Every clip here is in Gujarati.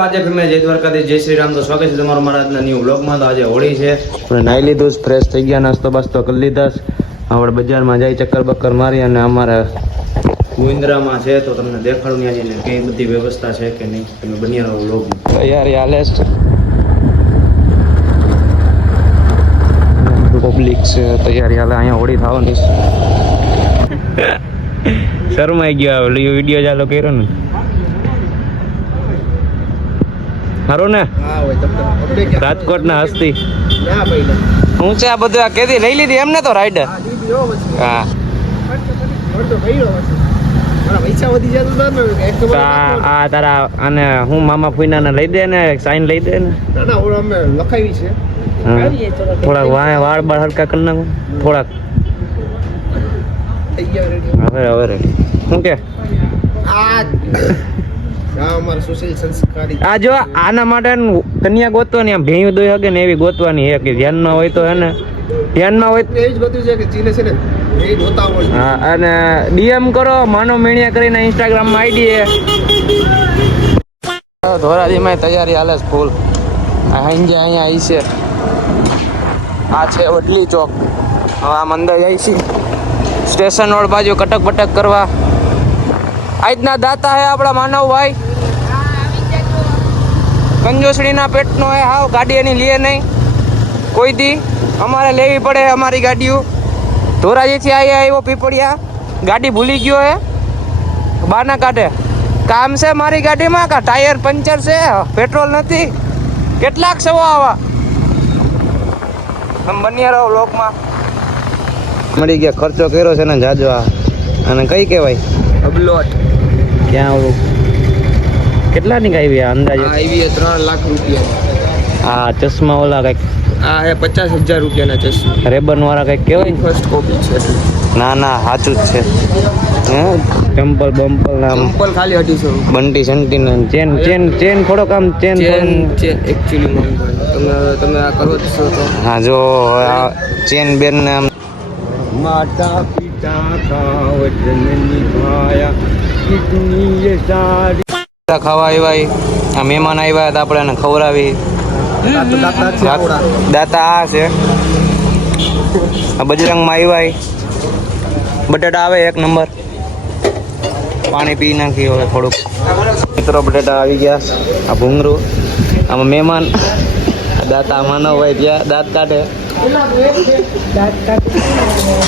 આજે ફેમિલી જય દ્વારકાધીશ, જય શ્રી રામ. તો સ્વાગત છે તમારું મારા આજના ન્યુ બ્લોગમાં. તો આજે હોળી છે, આપણે નાઈ લીધું, ફ્રેશ થઈ ગયા, નાસ્તો બાસ્તો કરી લીધા. આપણે બજારમાં જાય ચક્કર બક્કર મારી અને અમારે ગોવિંદરામાં છે તો તમને દેખાડું ત્યાં જઈને કઈ બધી વ્યવસ્થા છે કે નહીં. તમે બન્યા રહો બ્લોગમાં. તૈયારી હાલે છે, પબ્લિક છે, તૈયારી હાલે. અહીંયા હોળી થવાની શરમાઈ ગયો વિડીયો ચાલુ કર્યો ને. હારો ને રાજકોટ ના હસ્તી હું છે આ બધું. આ કેદી લઈ લીધી એમને તો રાઈડર. હા આ તારા અને હું મામા ફુઈના ને લઈ દે ને સાઈન લઈ દે ને. લખાવી છે થોડાક વાળ બાળ હલકા કરી નાખો થોડાક. હવે હવે શું કે આ જો આના માટે કન્યા ગોતવાની, આમ ભેંયું દોઈ હગે ને એવી ગોતવાની હે કે ધ્યાનમાં હોય તો હે ને, ધ્યાનમાં હોય એ જ બધું છે કે ચીલે છે ને એ ગોતા હોય. હા, અને ડીએમ કરો માનો મેણિયા કરીને ઇન્સ્ટાગ્રામમાં આઈડી હે. ધોરાજીમાં તૈયારી હાલે છે ફૂલ. હાંજે અહીંયા આવી છે, આ છે વડલી ચોક. હવે આમ અંદર જાય છે સ્ટેશન રોડ બાજુ કટક બટક કરવા. આજના દાતા હે આપણા માનવભાઈ, કંજોસડીના પેટનો હે. હાવ ગાડી એની લે નહીં કોઈ દી, અમારે લેવી પડે અમારી ગાડીઓ. ધોરાજીથી આવ્યો પીપળિયા, ગાડી ભૂલી ગયો હે, બાના કાઢે. કામ છે મારી ગાડીમાં કા ટાયર પંચર છે, પેટ્રોલ નથી. કેટલાક સવો આવા તમે બન્યા રહો બ્લોકમાં. મળી ગયા, ખર્ચો કર્યો છે ને જાજો. અને કઈ કહેવાય અબલોટ. ક્યાં ઓલું કેટલાની આવી અંદાજે? આવી 3 લાખ રૂપિયા. હા ચશ્મા ઓલા કઈક આ હે 50,000 રૂપિયાના ચશ્મા. રેબન વાળા કઈક કહેવાય, ફર્સ્ટ કોપી છે. ના ના સાચું જ છે. હે ચંપલ બમ્પલ નામ ચંપલ ખાલી 250. બંટી સંટી ને ચેન ચેન ચેન થોડોક આમ ચેન ચેન એક્ચ્યુઅલી તમે આ કરો છો તો. હા જો ચેન બેન ને આમ માતા પિતા કા વચન નિભાયા કિતની એ સારી. ખાવા આવ્યા, આ મહેમાન આવ્યા હતા, આપણે એને ખવડાવી. દાતા આ છે, આ બજરંગમાં આવ્યા. બટાટા આવે 1 નંબર. પાણી પી નાખી હવે થોડુંક. મિત્રો બટાટા આવી ગયા. આ ભૂંગરું, આમાં મહેમાન દાતા માનવભાઈ ત્યાં દાંત કાઢે.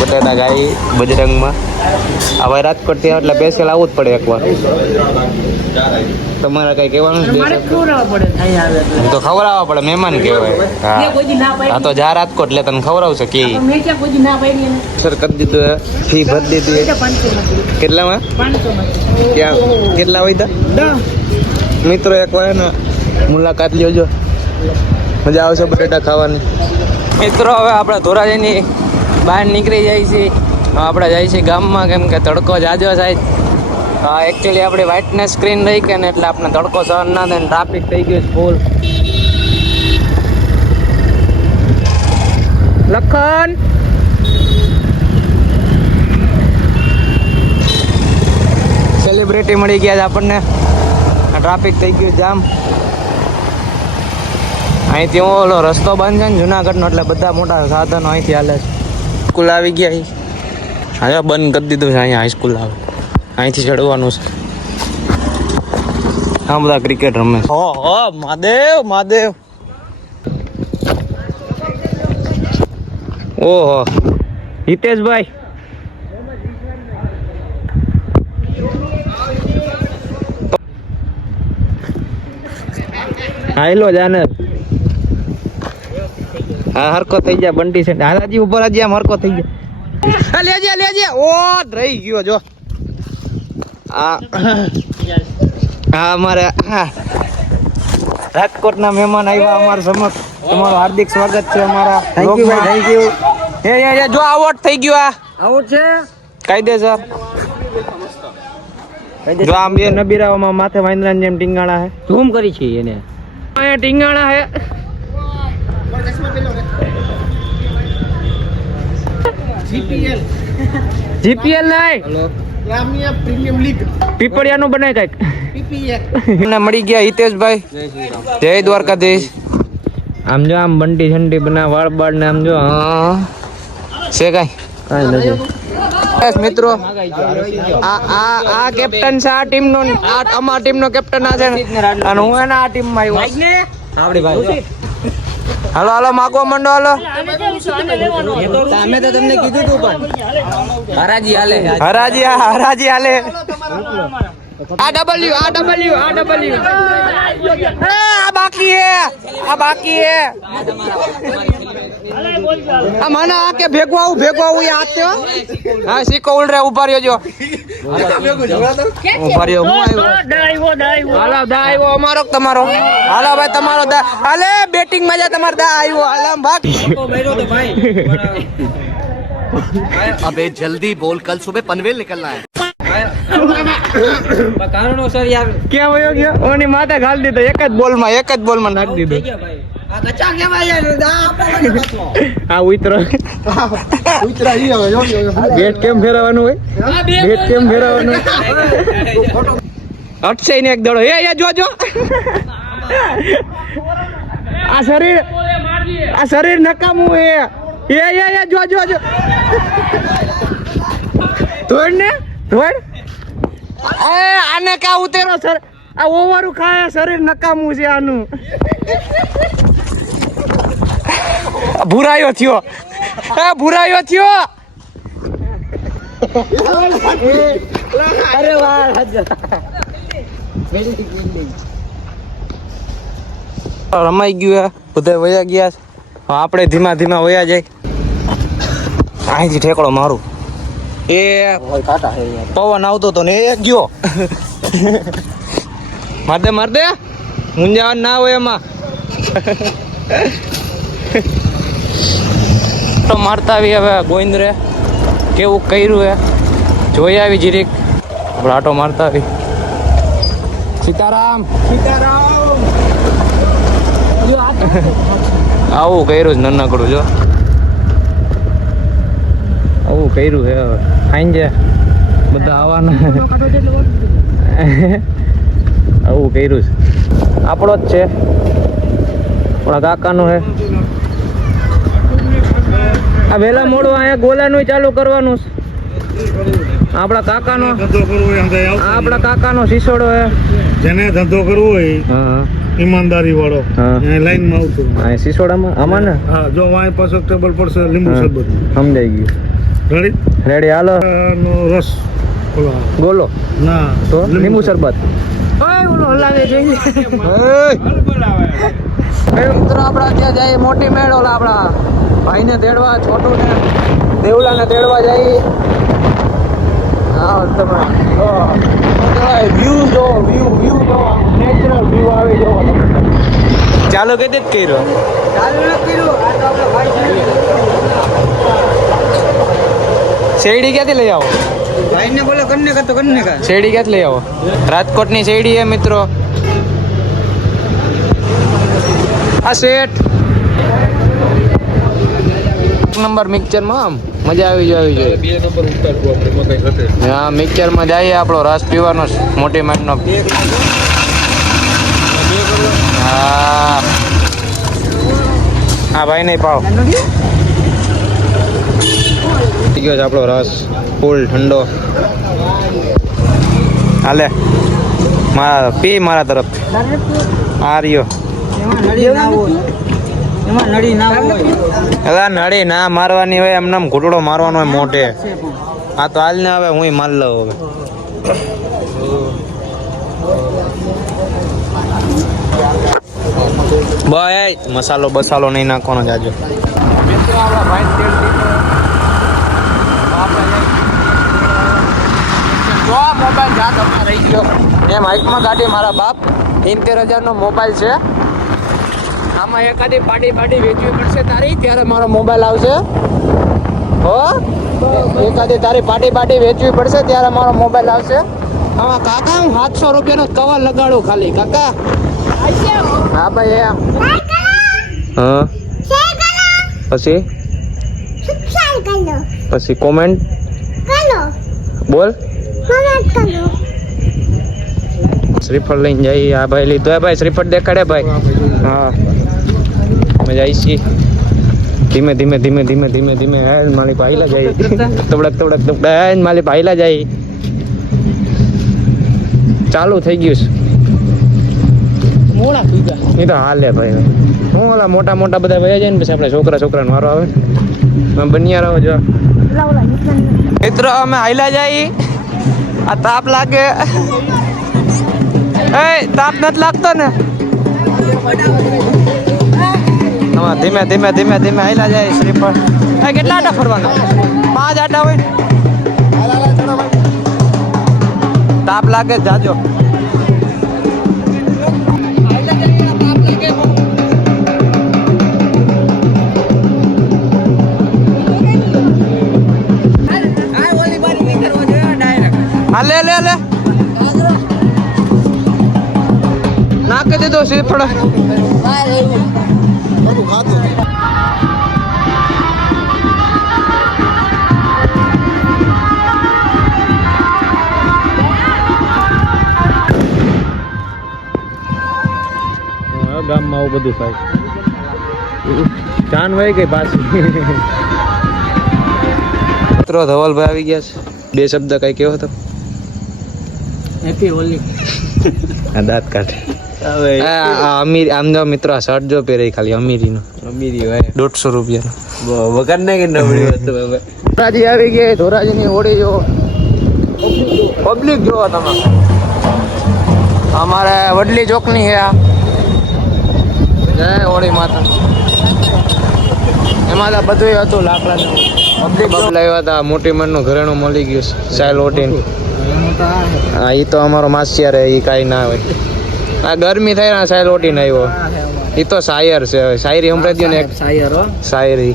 બટાટા ગાઈ બજરંગમાં. હવે રાજકોટ થી એટલે સ્પેશિયલ આવવું જ પડે એકવાર. તમારે કઈ કહેવાનું તો ખવડાવવા પડે, મહેમાન કહેવાય. હા તો જા રાજકોટ લે તને ખવડાવશે કે સર કરી દીધું. ફી ભરી દીધી. કેટલામાં? ક્યાં કેટલા હોય તા મિત્રો? એકવાર ને મુલાકાત લેજો, મજા આવશે બટેટા ખાવાની. મિત્રો હવે આપણે ધોરાજીની બહાર નીકળી જાય છે. આપણે જાય છે ગામમાં, કેમ કે તડકો જાજો સાહેબ. એકચ્યુઅલી આપણી વ્હાઇટનેસ સ્ક્રીન રહી કે ને એટલે આપણે તડકો સહન ના થાય. ટ્રાફિક થઈ ગયું છે ફૂલ. લખન સેલિબ્રિટી મળી ગયા છે આપણને. ટ્રાફિક થઈ ગયું જામ. અહીંથી ઓલો રસ્તો બંધ છે ને જુનાગઢનો, એટલે બધા મોટા સાધનો અહીંથી હાલે છે. સ્કૂલ આવી ગયા હા, બંધ કરી દીધું છે. અહીંયા હાઈસ્કૂલ આવે, અહીંથી ચડવાનું છે. હા બધા ક્રિકેટ રમે. હો મહાદેવ મહાદેવ. ઓહો હિતેશભાઈ. હાલો જાને. હા હરકો થઈ ગયા બંટી છે. હાલાજી ઉપર જ આમ હરકો થઈ ગયા. લેજે લેજે. ઓ રહી ગયો જો. હા અમારે રાજકોટના મહેમાન આવ્યા અમારા સમક્ષ. તમારું હાર્દિક સ્વાગત છે અમારા. Thank you. હે જો આઉટ થઈ ગયો. આ આઉટ છે કાયદેસર. જો આમ બે નબીરાઓમાં માથે વાંદરાની જેમ ટીંગાણા હે. ઝૂમ કરી છે એને. અહીંયા ટીંગાણા હે. જીપીએલ નહીં, પ્રીમિયમ લીગ પીપળિયાનું બનાય કઈક. મળી ગયા હિતેશભાઈ, જય દ્વારકાધીશ. આમ જો આમ બંટી છંટી બના વાળ બાળ ને આમ જો છે કઈ મિત્રો આ કેપ્ટન છે આ ટીમ નો, અમારા ટીમ નો કેપ્ટન આ છે અને હું એના આ ટીમ માં આવ્યો. હાલો હાલો માગવા માંડો હાલો. અમે તો તમને કીધું તું પણ હરાજી હાલે. હરાજી હાલે. આ ડબલ્યુ આ બાકી હે આ મને આ કે ભેગું આવું એ હાથ થયો. હા સિક્કો ઉલરે ઉભા રહ્યો જો ઉભા રહ્યો. હું આવ્યો હાલો દા આવ્યો અમારો તમારો. હાલો ભાઈ તમારો દા હાલે બેટિંગ માં જા તમારો દા આવ્યો. હાલો ભાગ. अबे जल्दी बोल कल सुबह पनवेल निकलना है. કારણોસર યાર ક્યાં વયો ગયો? ઓની માથે ઘાલ દીધો એક જ બોલમાં નાખી દીધો. આ ઉતરો બેટ કેમ ફેરવવાનું હોય? અક્ષય ને એક દડો એ જો આ શરીર નકામું એ જો તોડ આને કા ઉતેરો સર આ ઓવરું ખાય શરીર નકામું છે આનું. ભૂરાયો થયો अरे वाह રમાઈ ગયું બધા વયા ગયા. આપણે ધીમા ધીમા વયા જાય. અહીંથી ઠેકડો મારું એ પવન આવતો તો ને એ ગયો. માર દે મુંજાવન ના હોય એમાં. તો મારતા આવી હવે ગોવિંદરે કેવું કર્યું હે જોઈ આવી જીરીક. આપણે આટો મારતા આવી. સીતારામ આવું કર્યું જ નાનકડું જો આવું કર્યું હે. હવે ખાઈને જાય બધા આવવાના. આવું કર્યું છે. આપણો જ છે આપણા કાકાનો હે. આ વહેલા મોડું અહીંયા ગોલાનું ચાલુ કરવાનું છે. આપણા કાકાનો શીશોડો હે. જેને ધંધો કરવો હોય હા ઈમાનદારી વાળો લાઈન માં આવતો શીશોડામાં આમાં ને હા જો વાય પાછો ટેબલ પડશે લીંબુ શરબત સમજાઈ ગયું. રેડી હાલો નો રસ બોલો ના તો લીંબુ શરબત ઓલો હલાવે જોઈએ. મિત્રો આપડા ત્યાં જાય મોટી મેળ ઓલા આપડા ભાઈને તેડવા છોટું ને દેવલા ને તેડવા જાય. હા તમે વ્યૂ જો વ્યૂ જો નેચરલ વ્યૂ આવી જો. ચાલો કે તે કર્યો શેરડી ક્યાંથી લઈ આવો? ભાઈને બોલો કન્ને કા શેરડી ક્યાંથી લઈ આવો? રાજકોટની શેરડી હે મિત્રો. આ સેટ નંબર મિક્સચરમાં આમ મજા આવી જોઈએ. 2 નંબર ઉતારવું આપણે મકાઈ સાથે. હા મિક્સચરમાં જઈએ આપણો રસ પીવાનો મોટી માઇન્ડનો. હા ભાઈ નહીં પાવ થઈ ગયો છે આપણો રસ ફૂલ ઠંડો. હાલે મારા તરફ આ રહ્યો. નડી ના મારવાની હોય એમને ઘૂંટડો મારવાનો હોય મોઢે. આ તો હાલ ને હવે હું માર લઉં હવે. ભાઈ મસાલો બસાલો નહીં નાખવાનો જાજો. મોબાઈલ જાત રહી ગયો એમ હાઈટમાં ગાડી મારા બાપ 73,000 નો મોબાઈલ છે. આમાં એકાદી પાટી વેચવી પડશે તારી ત્યારે મારો મોબાઈલ આવશે. હો એકાદી તારી પાટી વેચવી પડશે ત્યારે મારો મોબાઈલ આવશે. હા કાકા હું 700 રૂપિયાનો કવર લગાડું ખાલી કાકા. હા ભાઈ એમ હા પછી કોમેન્ટ બોલ શ્રીફળ લઈને જઈએ. આ ભાઈ લીધો ભાઈ શ્રીફળ દેખાડે ભાઈ. હા મજા આવી છીએ. ધીમે ધીમે ધીમે ધીમે ધીમે ધીમે માલિક ભાઈલા જાય. તબડક તબડક તબડક માલિક ભાઈલા જાય. ચાલુ થઈ ગયું છે. એ તો હાલે ભાઈ. હું ઓલા મોટા મોટા બધા વયા જાય ને પછી આપણે છોકરાનો વારો આવે. બન્યા રહો જો મિત્રો. અમે હાઈલા જાય. આ તાપ લાગે. એ તાપ નથી લાગતો ને. ધીમે ધીમે ધીમે ધીમે હાઈલા જાય. શ્રીફળ કેટલા આટા ફરવાના? 5 આટા હોય. તાપ લાગે જાજો. લે લે લે નાખી દીધો શ્રીફળ. ગામમાં આવું બધું થાય. જાન વહી ગઈ પાછી. મિત્રો ધવલભાઈ આવી ગયા છે. 2 શબ્દ કઈ કેવો હતો? હેપી હોલી. આ દાંત કાઢે. અમીર આમ જો મિત્રો આ શર્ટ જો પહેરે ખાલી અમીરીનો. અમીરી હોય 150 રૂપિયાનો. વગર ના કે નબળી હતું હવે. ધોરાજી આવી ગઈ. ધોરાજીની હોળી જો પબ્લિક જોવો તમે. અમારે વડલી ચોકની છે આ. જય હોળી માતા. એમાં તો બધું હતું લાકડાનું. પબ્લિક લાવ્યા હતા. મોટી મનનું ઘરેણું મળી ગયું. સાયલ ઓટીન. હા એ તો અમારો માસિયાર હે. એ કાંઈ ના હોય. આ ગરમી થઈ ને સાયલ ઓટીન આવ્યો. એ તો શાયર છે. શાયરી સંભળાઈ દો ને એક. શાયર हो શાયરી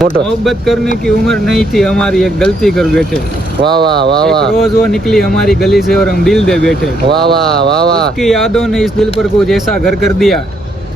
મોટો. मोहब्बत करने की उम्र नहीं थी हमारी, एक गलती कर बैठे। વાહ વાહ વાહ વાહ रोज वो निकली हमारी गली से और हम दिल दे बैठे। વાહ વાહ વાહ વાહ. उसकी यादों ने इस दिल पर कुछ ऐसा घर कर दिया,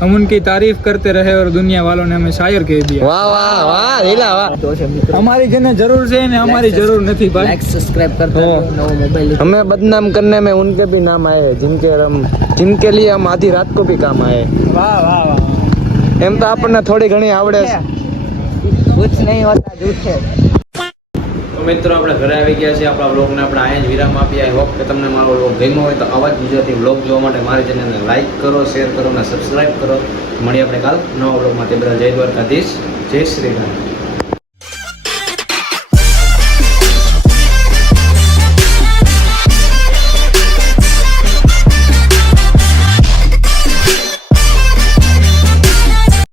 हम उनकी तारीफ करते रहे और दुनिया वालों ने हमें शायर कह दिया। વાહ વાહ વાહ લીલા વાહ. हमारी जिन्हें जरूर से ने हमारी जरूर नहीं भाई। लाइक सब्सक्राइब करते हाँ। रहो। नवा मोबाइल हमें बदनाम करने में उनके भी नाम आए जिनके लिए हम आधी रात को भी काम आए. वाह वाह वाह। એમ તો આપણને થોડી ઘણી આવડે છે. कुछ नहीं होता झूठ है। તો મિત્રો આપણે ઘરે આવી ગયા છીએ. આપણા બ્લોગને આપણે અહીંયા જ વિરામ આપીએ. આઈ હોપ કે તમને મારો બ્લોગ ગમ્યો હોય તો આવા જ ગુજરાતી બ્લોગ જોવા માટે મારી ચેનલને લાઈક કરો, શેર કરો અને સબસ્ક્રાઈબ કરો. મળીએ આપણે કાલ નવા બ્લોગમાં. તે બધા જય દ્વારકાધીશ, જય શ્રી રામ.